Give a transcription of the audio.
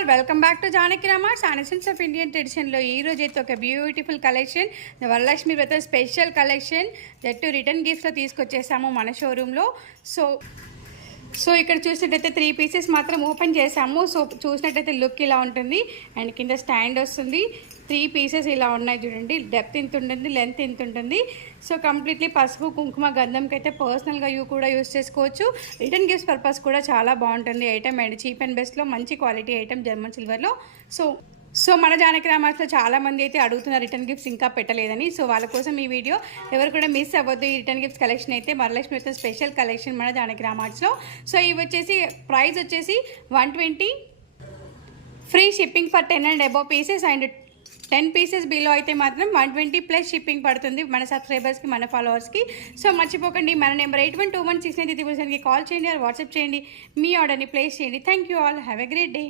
All welcome back to Janaki Rama arts essence of Indian ట్రెడిషన్లో ఈ రోజు అయితే ఒక beautiful collection Varalakshmi vratam special collection జట్టు రిటర్న్ గిఫ్ట్స్లో తీసుకొచ్చేసాము మన షోరూంలో. సో ఇక్కడ చూసినట్టయితే 3 పీసెస్ మాత్రం ఓపెన్ చేసాము. సో చూసినట్టయితే లుక్ ఇలా ఉంటుంది అండ్ కింద స్టాండ్ వస్తుంది. 3 పీసెస్ ఇలా ఉన్నాయి చూడండి. డెప్త్ ఇంత ఉంటుంది, లెంత్ ఇంత ఉంటుంది. సో కంప్లీట్లీ పసుపు కుంకుమ గంధంకి అయితే పర్సనల్గా కూడా యూస్ చేసుకోవచ్చు. రిటర్న్ గిఫ్ట్స్ పర్పస్ కూడా చాలా బాగుంటుంది ఐటమ్ అండ్ చీప్ అండ్ బెస్ట్లో మంచి క్వాలిటీ ఐటమ్ జర్మన్ సిల్వర్లో. సో మన జానకి రామార్ట్స్లో చాలామంది అయితే అడుగుతున్నారు రిటర్న్ గిఫ్ట్స్ ఇంకా పెట్టలేదని. సో వాళ్ళ కోసం ఈ వీడియో ఎవరు కూడా మిస్ అవ్వద్దు. ఈ రిటర్న్ గిఫ్ట్స్ కలెక్షన్ అయితే వరలక్ష్మి వ్రతం స్పెషల్ కలెక్షన్ మన జానకి రామార్ట్స్లో. సో ఇవి వచ్చేసి ప్రైస్ వచ్చేసి 120, free shipping for 10 and above pieces and 10 pieces below అయితే మాత్రం 120 ప్లస్ షిప్పింగ్ పడుతుంది మన సబ్స్క్రైబర్స్కి, మన ఫాలోవర్స్కి. సో మర్చిపోకండి మన నెంబర్ 81216933కి కాల్ చేయండి, వాట్సాప్ చేయండి, మీ ఆర్డర్ని ప్లేస్ చేయండి. Thank you all, have a great day.